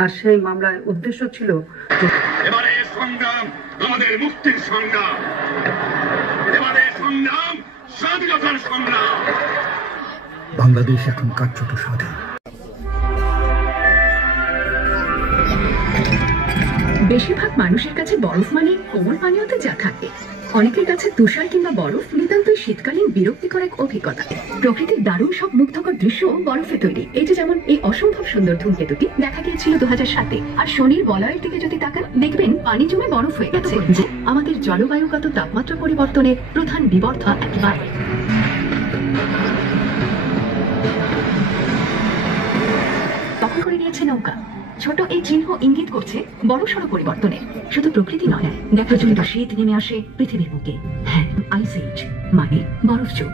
আর সেই মামলার উদ্দেশ্য ছিল এবারে সংগ্রাম আমাদের মুক্তির সংগ্রাম, এবারে সংগ্রাম স্বাধীনতার সংগ্রাম। বাংলাদেশ এখন কার্যত স্বাধীন। বেশিরভাগ মানুষের কাছে বরফ মানে কোমল পানীয়তে যা থাকে, অনেকের কাছে তুষার কিংবা বরফ নিতান্তই শীতকালীন বিরক্তিকর এক অভিজ্ঞতা। প্রকৃতির দারুণ সব মুগ্ধকর দৃশ্য বরফে তৈরি। এই যে যেমন এই অসম্ভব সুন্দর ধূমকেতুটি দেখা গিয়েছিল 2007-এ। আর শনির বলয়ের দিকে যদি তাকান, দেখবেন পানি জমে বরফ হয়ে গেছে, যে আমাদের জলবায়ুগত তাপমাত্রা পরিবর্তনের প্রধান বিবর্ধক একেবারে। তখন করে নিয়েছে নৌকা। ছোট এই চিহ্ন ইঙ্গিত করছে বড়সড় পরিবর্তনের। শুধু প্রকৃতি নয়, দেখা জন্য শীত নেমে আসে পৃথিবীর বুকে। হ্যাঁ, আইস এজ মানে বরফ যুগ।